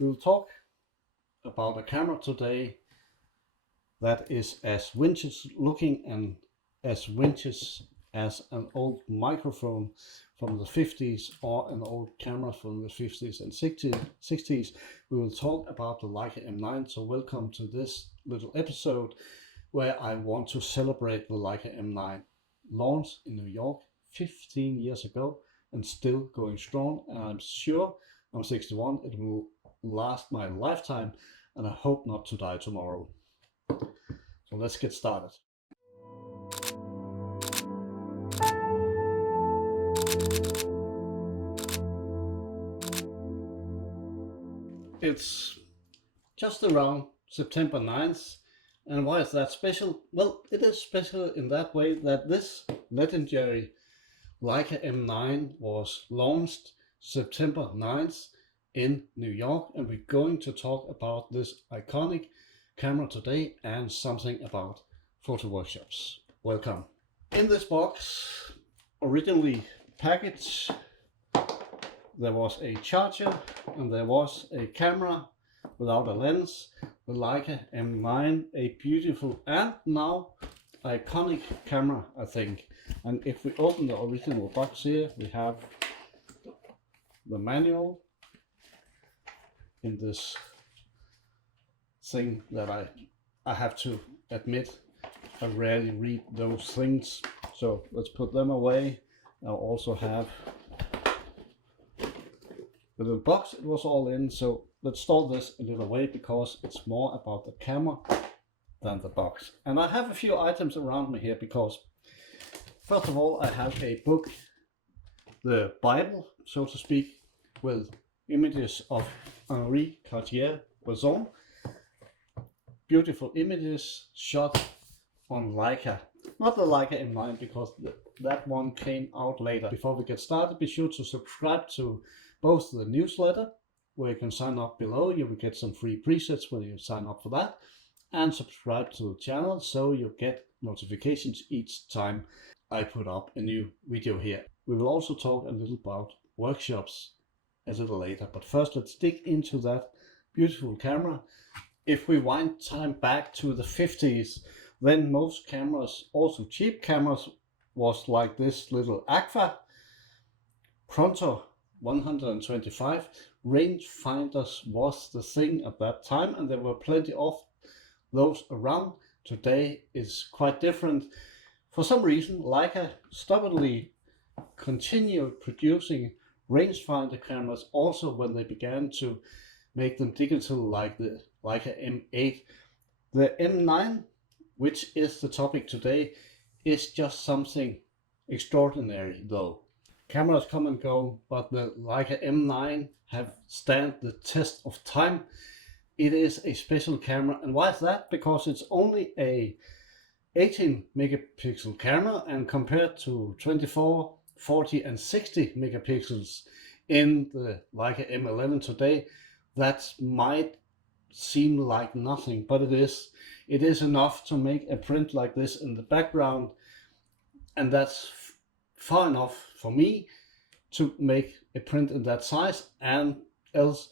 We'll talk about a camera today that is as vintage looking and as vintage as an old microphone from the 50s or an old camera from the 50s and 60s. We will talk about the Leica M9. So welcome to this little episode where I want to celebrate the Leica M9, launched in New York 15 years ago and still going strong. And I'm sure I'm 61, it will last my lifetime, and I hope not to die tomorrow. So let's get started. It's just around September 9th, and why is that special? Well, it is special in that way that this legendary Leica M9 was launched September 9th in New York, and we're going to talk about this iconic camera today and something about photo workshops. Welcome. In this box, originally packaged, there was a charger and there was a camera without a lens, the Leica M9, a beautiful and now iconic camera, I think. And if we open the original box here, we have the manual in this thing that I have to admit I rarely read those things, so let's put them away. I'll also have the little box it was all in, so let's store this a little away because it's more about the camera than the box. And I have a few items around me here because first of all I have a book, the Bible so to speak, with images of Henri Cartier-Bresson. Beautiful images shot on Leica, not the Leica M9 because that one came out later. Before we get started, be sure to subscribe to both the newsletter, where you can sign up below. You will get some free presets when you sign up for that, and subscribe to the channel so you get notifications each time I put up a new video here. We will also talk a little about workshops a little later, but first let's dig into that beautiful camera. If we wind time back to the 50s, then most cameras, also cheap cameras, was like this little Agfa Pronto 125. Rangefinders was the thing at that time, and there were plenty of those around. Today is quite different. For some reason, Leica stubbornly continued producing rangefinder cameras also when they began to make them digital, like the Leica M8. The M9, which is the topic today, is just something extraordinary though. Cameras come and go, but the Leica M9 have stand the test of time. It is a special camera, and why is that? Because it's only a 18 megapixel camera, and compared to 24, 40 and 60 megapixels in the Leica M11 today, that might seem like nothing, but it is. It is enough to make a print like this in the background, and that's far enough for me to make a print in that size, and else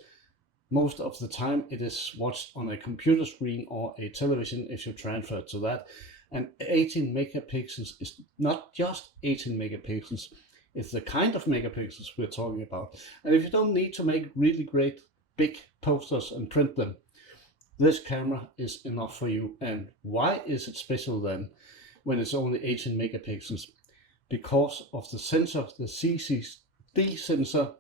most of the time it is watched on a computer screen or a television if you transfer to that. And 18 megapixels is not just 18 megapixels, it's the kind of megapixels we're talking about. And if you don't need to make really great big posters and print them, this camera is enough for you. And why is it special then when it's only 18 megapixels? Because of the sensor, the CCD sensor,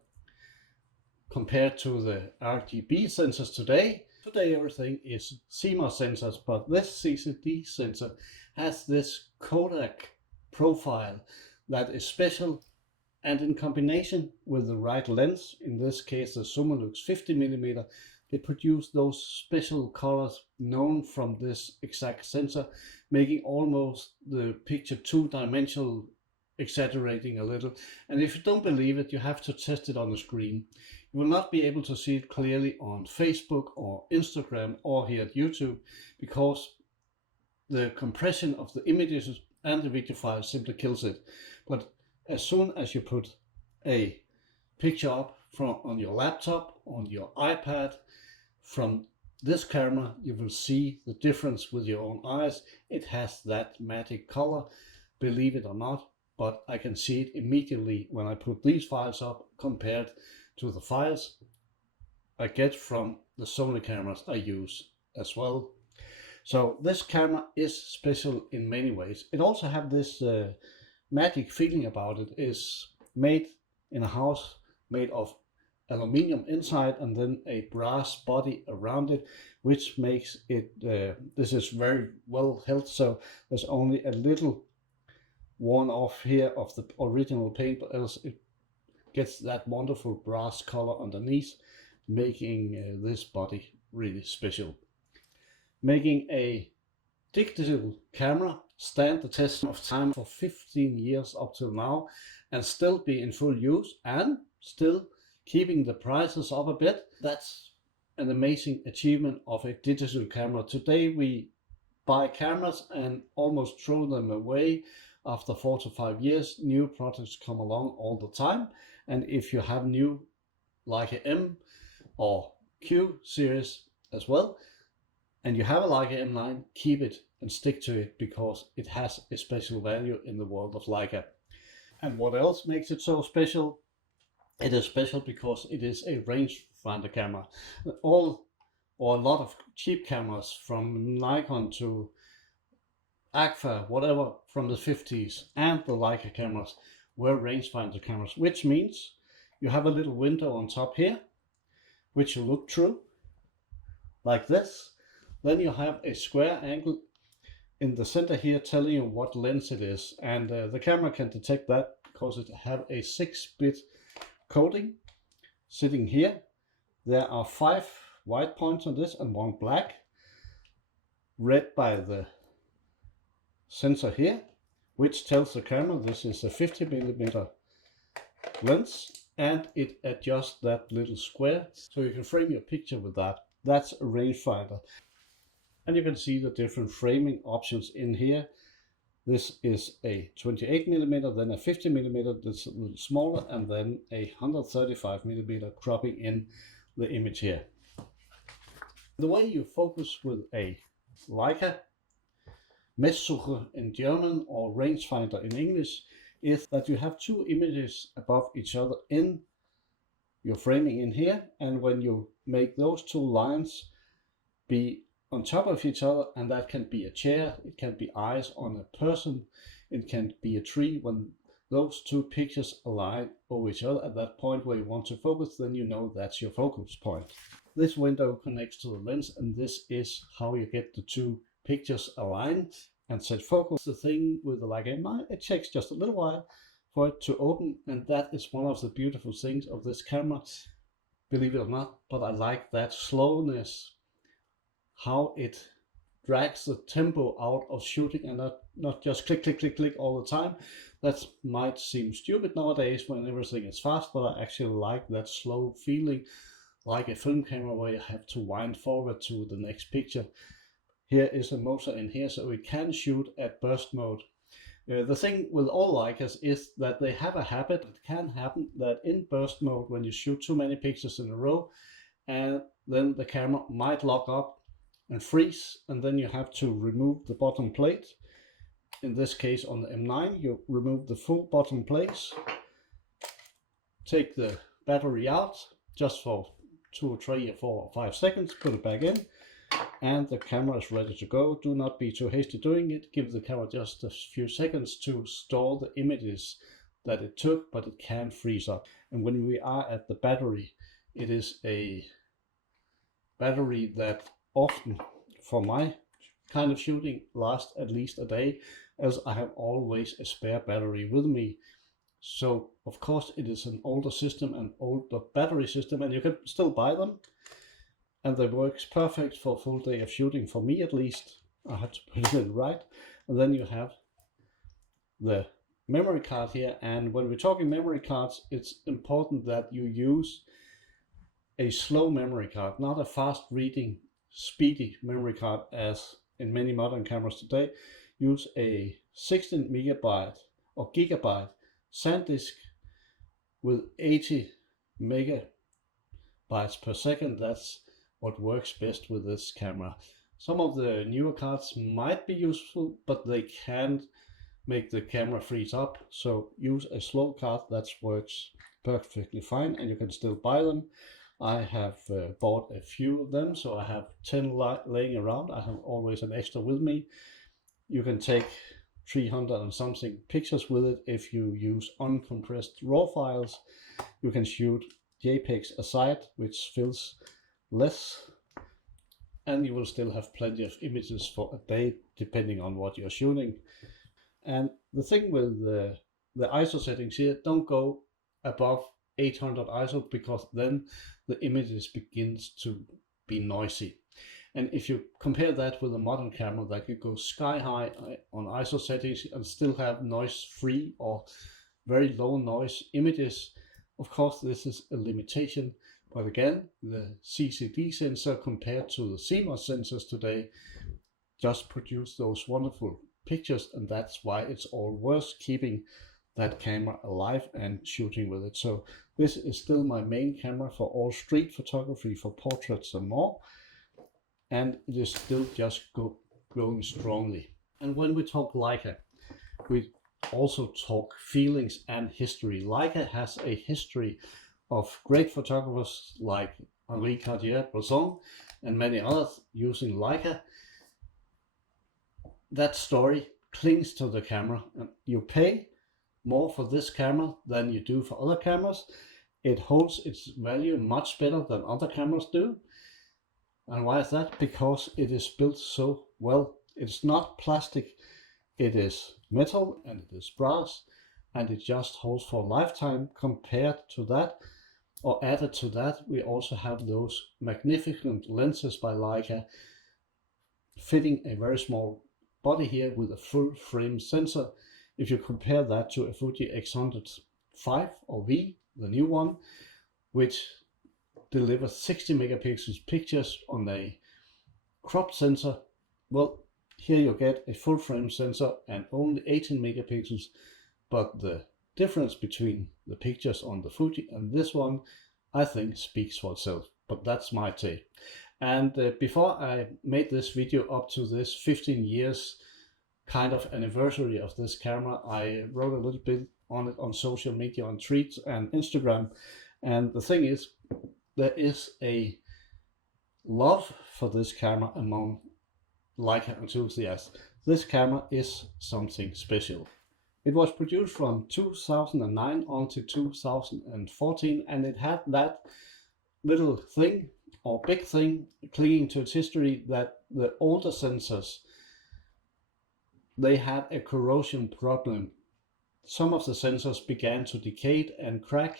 compared to the RGB sensors today. Today everything is CMOS sensors, but this CCD sensor has this Kodak profile that is special, and in combination with the right lens, in this case the Summilux 50mm, they produce those special colors known from this exact sensor, making almost the picture two-dimensional, exaggerating a little. And if you don't believe it, you have to test it on the screen. You will not be able to see it clearly on Facebook or Instagram or here at YouTube, because the compression of the images and the video file simply kills it. But as soon as you put a picture up on your laptop on your iPad. From this camera you will see the difference with your own eyes. It has that matte color, believe it or not, but I can see it immediately when I put these files up compared to the files I get from the Sony cameras I use as well. So this camera is special in many ways. It also have this magic feeling about it. Is made in a house made of aluminium inside and then a brass body around it, which makes it, this is very well held, so there's only a little worn off here of the original paint, but else it gets that wonderful brass color underneath, making this body really special. Making a digital camera stand the test of time for 15 years up till now and still be in full use and still keeping the prices up a bit. That's an amazing achievement of a digital camera. Today we buy cameras and almost throw them away after 4 to 5 years. New products come along all the time, and if you have new Leica M or Q series as well, and you have a Leica M9, keep it and stick to it because it has a special value in the world of Leica. And what else makes it so special? It is special because it is a rangefinder camera. All or a lot of cheap cameras from Nikon to Agfa, whatever, from the 50s, and the Leica cameras were rangefinder cameras, which means you have a little window on top here which you look through like this. Then you have a square angle in the center here telling you what lens it is, and the camera can detect that because it have a 6-bit coding sitting here. There are 5 white points on this and 1 black, read by the sensor here, which tells the camera this is a 50mm lens, and it adjusts that little square so you can frame your picture with that. That's a rangefinder. And you can see the different framing options in here. This is a 28mm, then a 50mm that's a little smaller, and then a 135mm cropping in the image here. The way you focus with a Leica Messsuche in German or rangefinder in English is that you have 2 images above each other in your framing in here, and when you make those 2 lines be on top of each other, and that can be a chair, it can be eyes on a person, it can be a tree, when those 2 pictures align over each other at that point where you want to focus, then you know that's your focus point. This window connects to the lens, and this is how you get the 2 pictures aligned and set focus. The thing with the Leica M9, it takes just a little while for it to open, and that is one of the beautiful things of this camera, believe it or not, but I like that slowness, how it drags the tempo out of shooting and not just click, click, click, click all the time. That might seem stupid nowadays when everything is fast, but I actually like that slow feeling, like a film camera where you have to wind forward to the next picture. Here is a motor in here, so we can shoot at burst mode. The thing with all Leicas is that they have a habit. It can happen that in burst mode, when you shoot too many pictures in a row, and then the camera might lock up and freeze, and then you have to remove the bottom plate. In this case on the M9, you remove the full bottom plates, take the battery out just for 2 or 3 or 4 or 5 seconds, put it back in, and the camera is ready to go. Do not be too hasty doing it. Give the camera just a few seconds to store the images that it took, but it can freeze up. And when we are at the battery, it is a battery that often, for my kind of shooting, lasts at least a day, as I have always a spare battery with me. So of course it is an older system, an older battery system, and you can still buy them, and they works perfect for a full day of shooting, for me at least. I had to put it in right. And then you have the memory card here, and when we're talking memory cards, it's important that you use a slow memory card, not a fast reading speedy memory card as in many modern cameras today. Use a 16 megabyte or gigabyte SanDisk with 80 mega bytes per second. That's what works best with this camera. Some of the newer cards might be useful, but they can't make the camera freeze up. So use a slow card that works perfectly fine, and you can still buy them. I have bought a few of them, so I have 10 laying around. I have always an extra with me. You can take 300 and something pictures with it if you use uncompressed raw files. You can shoot JPEGs aside, which fills less, and you will still have plenty of images for a day, depending on what you're shooting. And the thing with the ISO settings here, don't go above 800 ISO, because then the images begins to be noisy. And if you compare that with a modern camera that can go sky high on ISO settings and still have noise free or very low noise images, of course this is a limitation. But again, the CCD sensor compared to the CMOS sensors today just produce those wonderful pictures, and that's why it's all worth keeping that camera alive and shooting with it. So this is still my main camera for all street photography, for portraits and more, and it is still just growing strongly. And when we talk Leica, we also talk feelings and history. Leica has a history of great photographers like Henri Cartier-Bresson and many others using Leica. That story clings to the camera, and you pay more for this camera than you do for other cameras. It holds its value much better than other cameras do. And why is that? Because it is built so well. It's not plastic, it is metal and it is brass, and it just holds for a lifetime. Compared to that, or added to that, we also have those magnificent lenses by Leica, fitting a very small body here with a full frame sensor. If you compare that to a Fuji X100V or V, the new one, which delivers 60 megapixels pictures on a crop sensor, well, here you get a full frame sensor and only 18 megapixels, but the difference between the pictures on the Fuji and this one, I think, speaks for itself. But that's my take. And before I made this video up to this 15 years kind of anniversary of this camera, I wrote a little bit on it on social media, on Tweets and Instagram. And the thing is, there is a love for this camera among Leica enthusiasts. This camera is something special. It was produced from 2009 until 2014, and it had that little thing, or big thing, clinging to its history, that the older sensors, they had a corrosion problem. Some of the sensors began to decay and crack,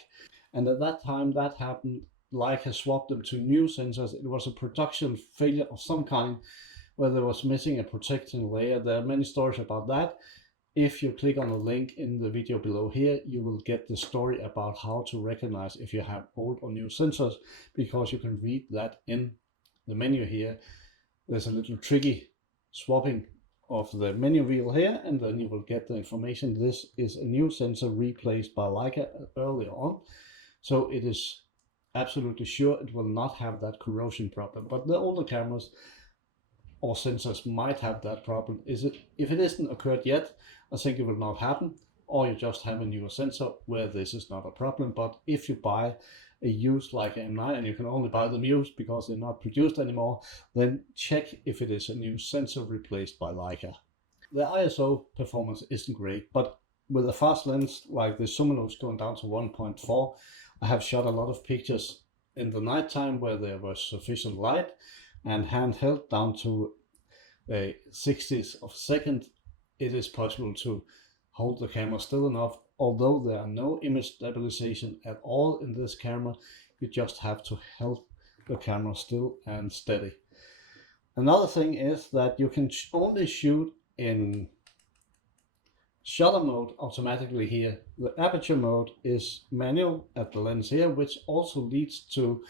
and at that time that happened, Leica swapped them to new sensors. It was a production failure of some kind, where there was missing a protecting layer. There are many stories about that. If you click on the link in the video below here, you will get the story about how to recognize if you have old or new sensors, because you can read that in the menu here. There's a little tricky swapping of the menu wheel here, and then you will get the information. This is a new sensor replaced by Leica earlier on, so it is absolutely sure it will not have that corrosion problem. But the older cameras or sensors might have that problem. If it isn't occurred yet, I think it will not happen, or you just have a newer sensor where this is not a problem. But if you buy a used Leica M9, and you can only buy them used because they're not produced anymore, then check if it is a new sensor replaced by Leica. The ISO performance isn't great, but with a fast lens like the Summilux going down to 1.4, I have shot a lot of pictures in the nighttime where there was sufficient light, and handheld down to a 60th of a second, it is possible to hold the camera still enough. Although there are no image stabilization at all in this camera, you just have to hold the camera still and steady. Another thing is that you can only shoot in shutter mode automatically here. The aperture mode is manual at the lens here, which also leads to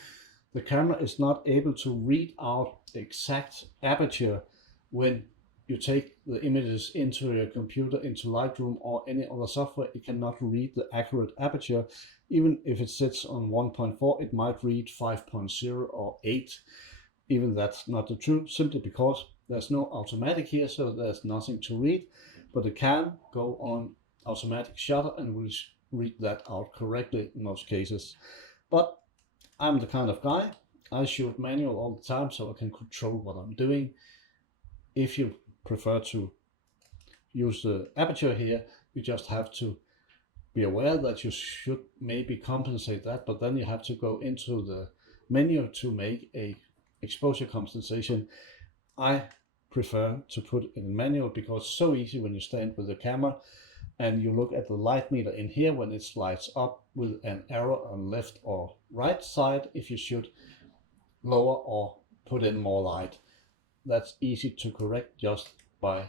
the camera is not able to read out the exact aperture when you take the images into your computer, into Lightroom or any other software, it cannot read the accurate aperture. Even if it sits on 1.4, it might read 5.0 or 8. Even that's not the truth, simply because there's no automatic here, so there's nothing to read, but it can go on automatic shutter and will read that out correctly in most cases. But I'm the kind of guy, I shoot manual all the time, so I can control what I'm doing. If you prefer to use the aperture here, you just have to be aware that you should maybe compensate that, but then you have to go into the menu to make a exposure compensation. I prefer to put it in manual because it's so easy when you stand with the camera and you look at the light meter in here when it slides up with an arrow on left or right side if you should lower or put in more light. That's easy to correct just by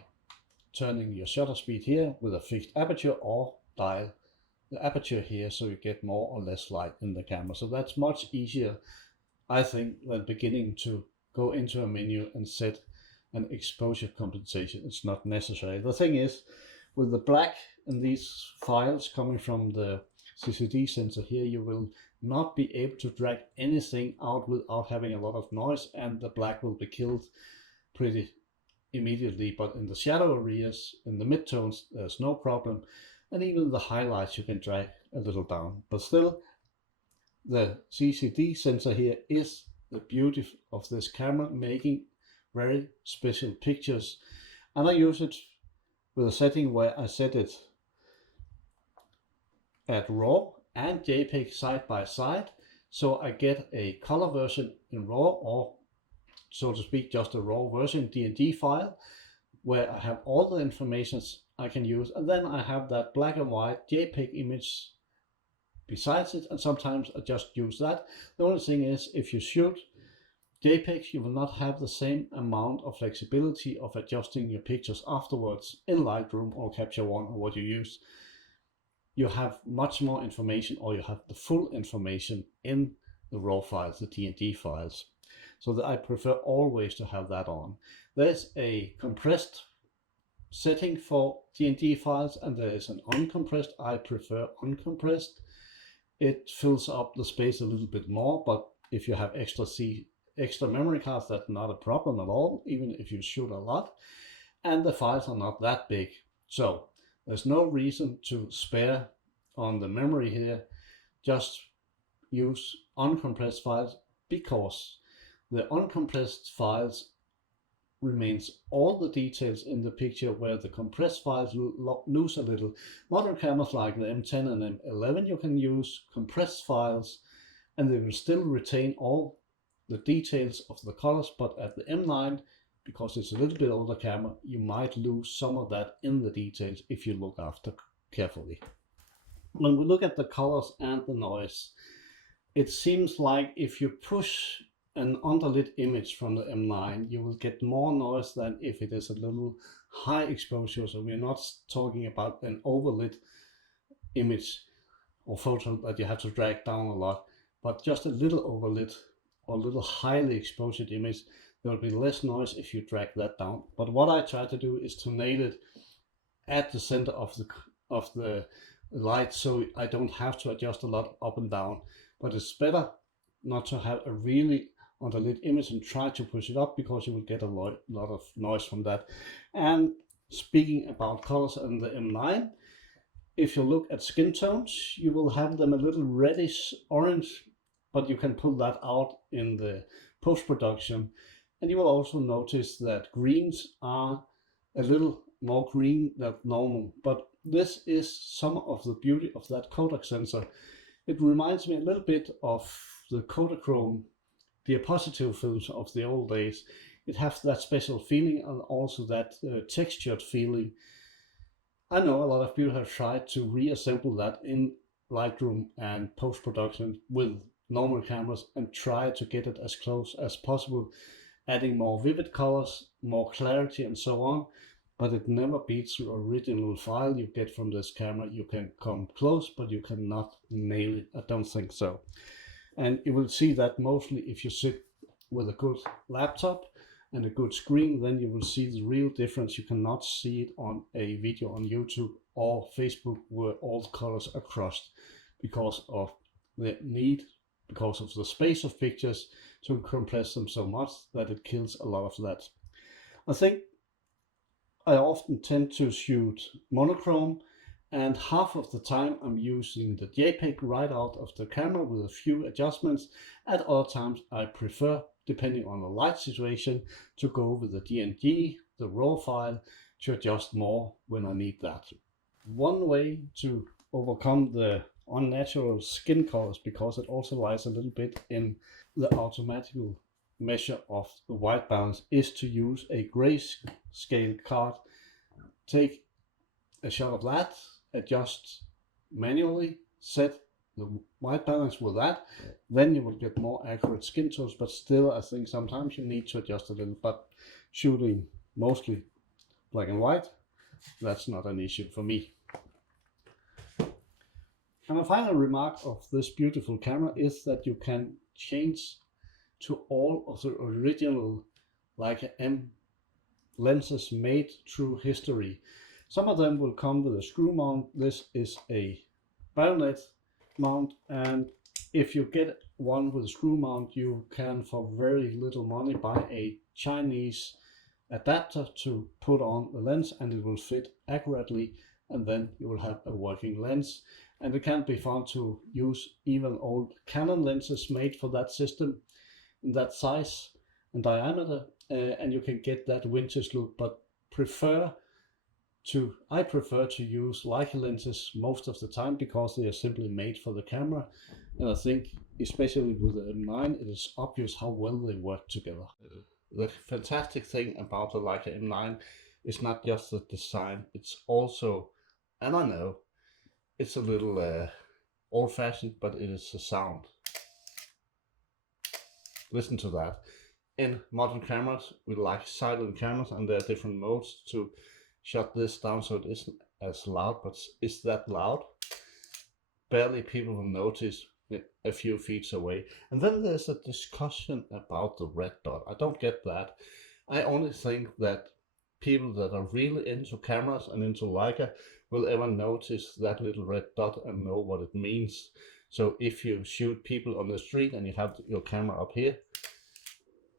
turning your shutter speed here with a fixed aperture or dial the aperture here so you get more or less light in the camera. So that's much easier, I think, than beginning to go into a menu and set an exposure compensation. It's not necessary. The thing is, with the black in these files coming from the CCD sensor here, you will not be able to drag anything out without having a lot of noise, and the black will be killed pretty immediately. But in the shadow areas, in the midtones, there's no problem, and even the highlights you can drag a little down. But still, the CCD sensor here is the beauty of this camera, making very special pictures. And I use it with a setting where I set it at RAW and JPEG side by side, so I get a color version in RAW, or so to speak just a RAW version DNG file where I have all the information I can use, and then I have that black and white JPEG image besides it, and sometimes I just use that. The only thing is, if you shoot JPEGs, you will not have the same amount of flexibility of adjusting your pictures afterwards in Lightroom or Capture One or what you use. You have much more information, or you have the full information in the RAW files, the DNG files. So that I prefer always to have that on. There's a compressed setting for DNG files and there is an uncompressed. I prefer uncompressed. It fills up the space a little bit more, but if you have extra memory cards, that's not a problem at all, even if you shoot a lot. And the files are not that big. So there's no reason to spare on the memory here. Just use uncompressed files, because the uncompressed files remains all the details in the picture, where the compressed files lose a little. Modern cameras like the M10 and M11, you can use compressed files and they will still retain all the details of the colors, but at the M9, because it's a little bit older camera, you might lose some of that in the details if you look after carefully. When we look at the colors and the noise, it seems like if you push an underlit image from the M9, you will get more noise than if it is a little high exposure. So we're not talking about an overlit image or photo that you have to drag down a lot, but just a little overlit or a little highly exposed image. There will be less noise if you drag that down. But what I try to do is to nail it at the center of the light, so I don't have to adjust a lot up and down. But it's better not to have a really underlit image and try to push it up, because you will get a lot of noise from that. And speaking about colors in the M9, if you look at skin tones, you will have them a little reddish orange, but you can pull that out in the post-production. And you will also notice that greens are a little more green than normal, but this is some of the beauty of that Kodak sensor. It reminds me a little bit of the Kodachrome diapositive films of the old days. It has that special feeling and also that textured feeling. I know a lot of people have tried to reassemble that in Lightroom and post-production with normal cameras and try to get it as close as possible, adding more vivid colors, more clarity and so on. But it never beats the original file you get from this camera. You can come close, but you cannot nail it. I don't think so. And you will see that mostly if you sit with a good laptop and a good screen, then you will see the real difference. You cannot see it on a video on YouTube or Facebook where all the colors are crossed because of the need, because of the space of pictures, to compress them so much that it kills a lot of that. I think I often tend to shoot monochrome, and half of the time I'm using the JPEG right out of the camera with a few adjustments. At other times I prefer, depending on the light situation, to go with the DNG, the raw file, to adjust more when I need that. One way to overcome the unnatural skin colors, because it also lies a little bit in the automatical measure of the white balance, is to use a grayscale card. Take a shot of that, adjust manually, set the white balance with that, then you will get more accurate skin tones. But still, I think sometimes you need to adjust a little, but shooting mostly black and white, that's not an issue for me. And a final remark of this beautiful camera is that you can change to all of the original Leica M lenses made through history. Some of them will come with a screw mount. This is a bayonet mount, and if you get one with a screw mount, you can for very little money buy a Chinese adapter to put on the lens, and it will fit accurately, and then you will have a working lens. And it can be fun to use even old Canon lenses made for that system in that size and diameter, and you can get that vintage look. But I prefer to use Leica lenses most of the time because they are simply made for the camera, and I think especially with the M9 it is obvious how well they work together. The fantastic thing about the Leica M9 is not just the design, it's also, and I know it's a little old-fashioned, but it is the sound. Listen to that. In modern cameras, we like silent cameras, and there are different modes to shut this down so it isn't as loud. But is that loud? Barely people will notice it a few feet away. And then there's a discussion about the red dot. I don't get that. I only think that people that are really into cameras and into Leica will ever notice that little red dot and know what it means. So if you shoot people on the street and you have your camera up here,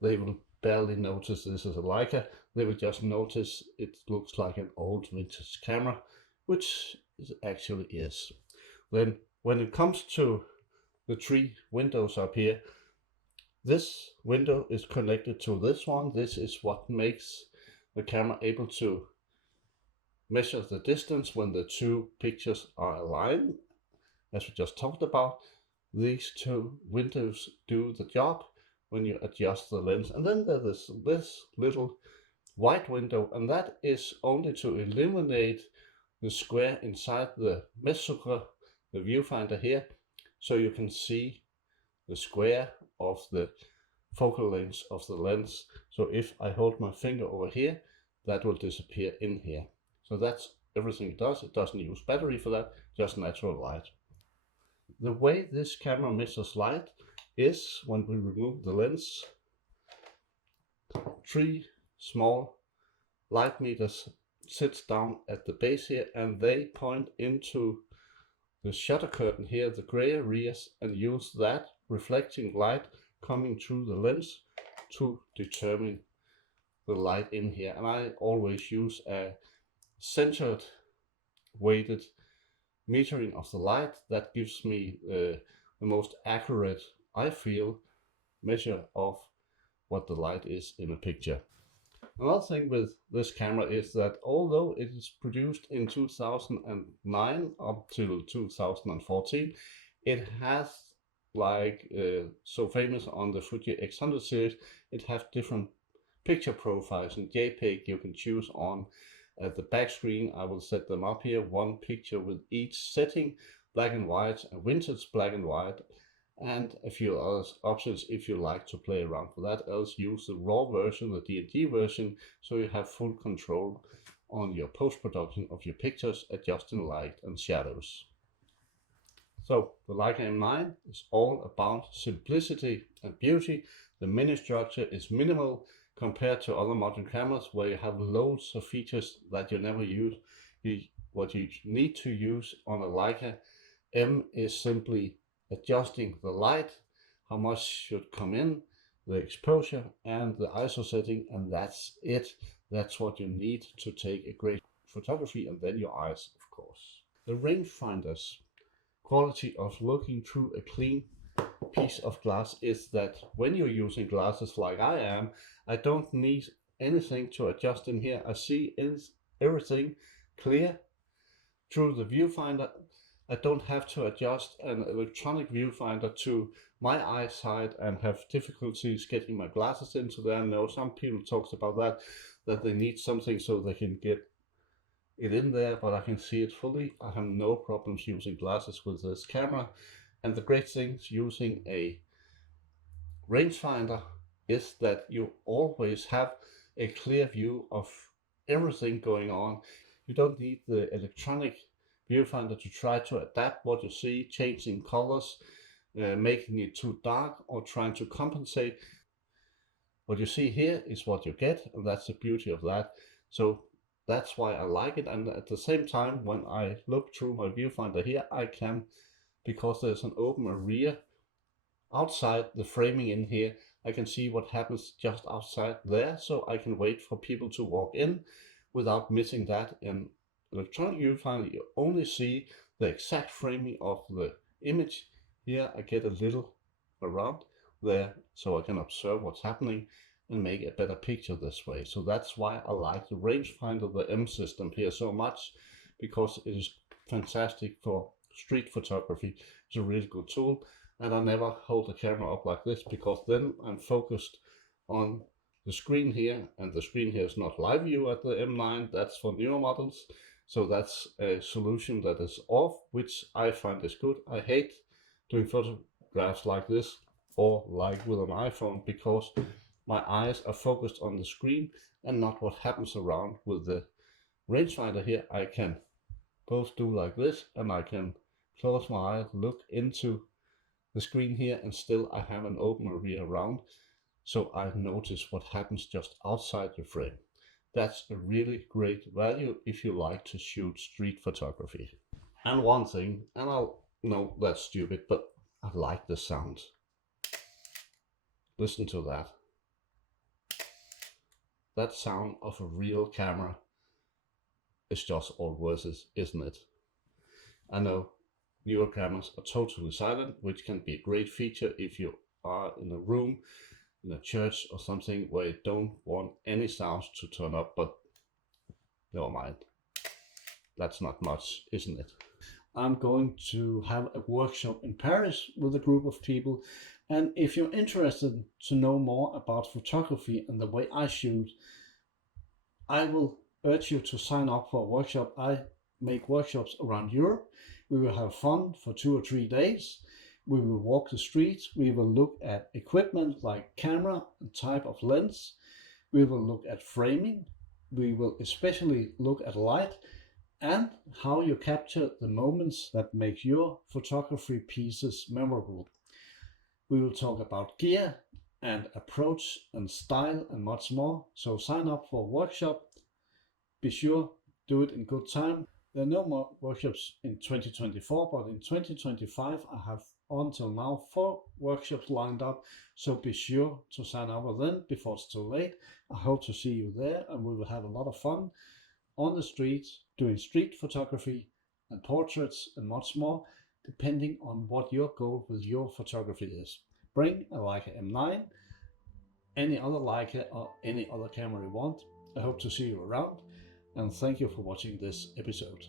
they will barely notice this is a Leica. They will just notice it looks like an old vintage camera, which it actually is. Then when it comes to the three windows up here, this window is connected to this one. This is what makes the camera able to measure the distance when the two pictures are aligned, as we just talked about. These two windows do the job when you adjust the lens. And then there is this little white window, and that is only to illuminate the square inside the mesurer, the viewfinder here, so you can see the square of the focal length of the lens. So if I hold my finger over here, that will disappear in here. So that's everything it does. It doesn't use battery for that, just natural light. The way this camera measures light is when we remove the lens, 3 small light meters sits down at the base here, and they point into the shutter curtain here, the gray areas, and use that reflecting light coming through the lens to determine the light in here. And I always use a centered weighted metering of the light. That gives me the most accurate, I feel, measure of what the light is in a picture. Another thing with this camera is that although it is produced in 2009 up till 2014, it has, like so famous on the Fuji X100 series, it has different picture profiles in JPEG you can choose on. At the back screen I will set them up here, one picture with each setting, black and white, a vintage black and white, and a few other options if you like to play around with that. Else use the raw version, the DNG version, so you have full control on your post-production of your pictures, adjusting light and shadows. So the Leica M9 is all about simplicity and beauty. The menu structure is minimal compared to other modern cameras where you have loads of features that you never use. What you need to use on a Leica M is simply adjusting the light, how much should come in, the exposure and the ISO setting, and that's it. That's what you need to take a great photography, and then your eyes, of course. The rangefinder's quality of looking through a clean piece of glass is that when you're using glasses like I am, I don't need anything to adjust in here. I see everything clear through the viewfinder. I don't have to adjust an electronic viewfinder to my eyesight and have difficulties getting my glasses into there. I know some people talk about that they need something so they can get it in there, but I can see it fully. I have no problems using glasses with this camera. And the great thing using a rangefinder is that you always have a clear view of everything going on. You don't need the electronic viewfinder to try to adapt what you see, changing colors, making it too dark, or trying to compensate. What you see here is what you get, and that's the beauty of that. So that's why I like it. And at the same time, when I look through my viewfinder here, I can, because there's an open area outside the framing in here, I can see what happens just outside there, so I can wait for people to walk in without missing that. In electronic viewfinder, you only see the exact framing of the image. Here I get a little around there, so I can observe what's happening and make a better picture this way. So that's why I like the rangefinder, the M system here so much, because it is fantastic for street photography. It's a really good tool, and I never hold the camera up like this, because then I'm focused on the screen here, and the screen here is not live view at the M9, that's for newer models. So that's a solution that is off, which I find is good. I hate doing photographs like this or like with an iPhone, because my eyes are focused on the screen and not what happens around. With the rangefinder here, I can both do like this, and I can close my eyes, look into the screen here, and still I have an open area around, so I notice what happens just outside the frame. That's a really great value if you like to shoot street photography. And one thing, and I'll know that's stupid, but I like the sound. Listen to that. That sound of a real camera is just all worth it, isn't it? I know newer cameras are totally silent, which can be a great feature if you are in a room, in a church or something where you don't want any sounds to turn up, but never mind. That's not much, isn't it? I'm going to have a workshop in Paris with a group of people, and if you're interested to know more about photography and the way I shoot, I will urge you to sign up for a workshop. I make workshops around Europe. We will have fun for 2 or 3 days. We will walk the streets. We will look at equipment like camera and type of lens. We will look at framing. We will especially look at light and how you capture the moments that make your photography pieces memorable. We will talk about gear and approach and style and much more. So sign up for a workshop. Be sure, do it in good time. There are no more workshops in 2024, but in 2025 I have until now 4 workshops lined up. So be sure to sign up for them before it's too late. I hope to see you there, and we will have a lot of fun on the streets doing street photography and portraits and much more, depending on what your goal with your photography is. Bring a Leica M9, any other Leica or any other camera you want. I hope to see you around, and thank you for watching this episode.